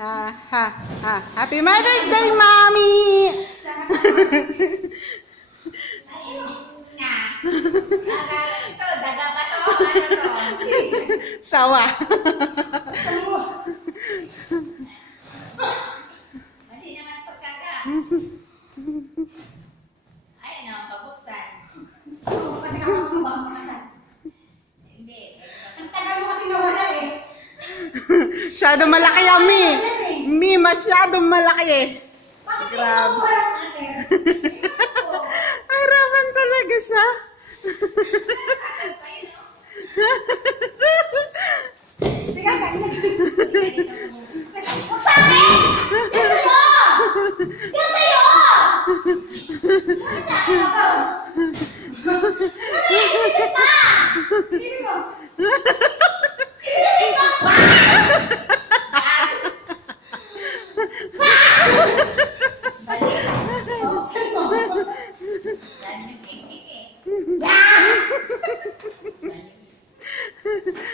Ha, ha, ha. Happy Mother's Day, Mommy! Ito, daga ba to? Ano to? Sawa. Mali naman pagkaga. Ay, ano, pabuksan. Hindi. Ang tagal mo kasi nawala eh. Masyadong malaki yan, Mi. Mi, masyadong malaki. Grabe. Harapan talaga siya.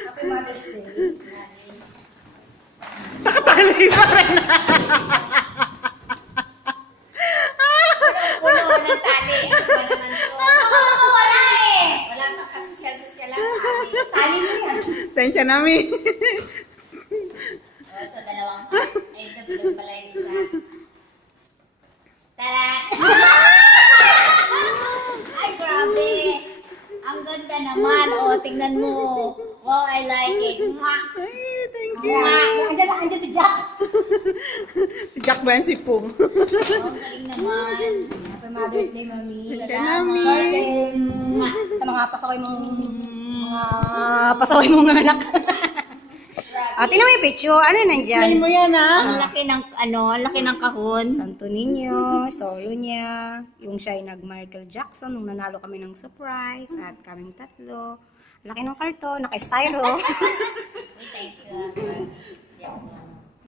Happy Mother's Day. Nakatali pa rin. Puno ng tali. Wala eh. Wala pa kasi social lang tali. Tali mo yan. Sensya na, Mi. Ito, dalawang pa. Ay, ito, tulog pala yung isa. Tara! Ay, grabe! Ang ganda naman. O, tingnan mo. Wow, I like it. Mwah! Ay, thank you. Andiyan si Jack. Si Jack ba yan si Pum? Oh, ang galing naman. Happy Mother's Day, Mami. Sensya na, Mi. Mwah! Sa mga pasaway mong anak. Tingnan mo yung picture. Ano Play nandyan? mo yan, ha? Ang laki ng, ang laki ng kahon. Santo Niño, solo niya. Yung siya ay nag-Michael Jackson nung nanalo kami ng surprise. At kaming tatlo. Laki ng karton, naka-styro. Thank you.